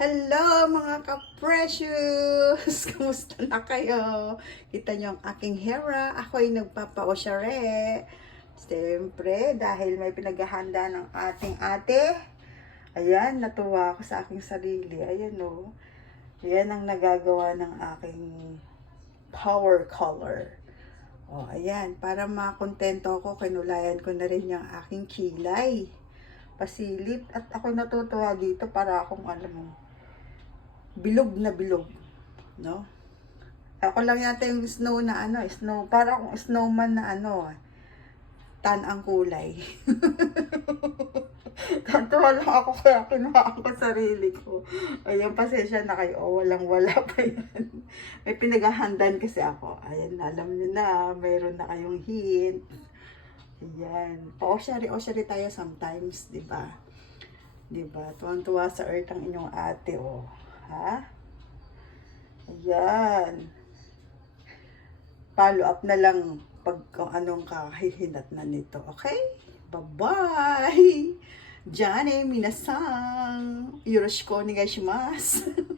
Hello mga ka-precious! Kumusta na kayo? Kita niyo ang aking hera. Ako ay nagpapa-osyare. Siyempre, dahil may pinaghahanda ng ating ate. Ayan, natuwa ako sa aking sarili. Ayan o. Ayan ang nagagawa ng aking power color. O, ayan. Para makontento ako, kinulayan ko na rin yung aking kilay. Pasilip. At ako natutuwa dito para akong alam mo, bilog na bilog, no? Ako lang yata yung snow na snow, para akong snowman na tan ang kulay. Tantuwa lang ako kaya kinuha ko sarili ko. Ayun, pasensya na kayo. Walang wala pa yan. May pinaghahandaan kasi ako. Ayan, alam niyo na, mayroon na kayong hint. Ayan. Pa-osyari tayo sometimes, di ba? Di ba? Tuwang-tuwa sa earth ang inyong ate, oh. Ha? Ayan. Follow up na lang pag kung anong kahihinat na nito. Okay? Bye-bye! Jane, minasang! Yoroshiku onegaishimasu!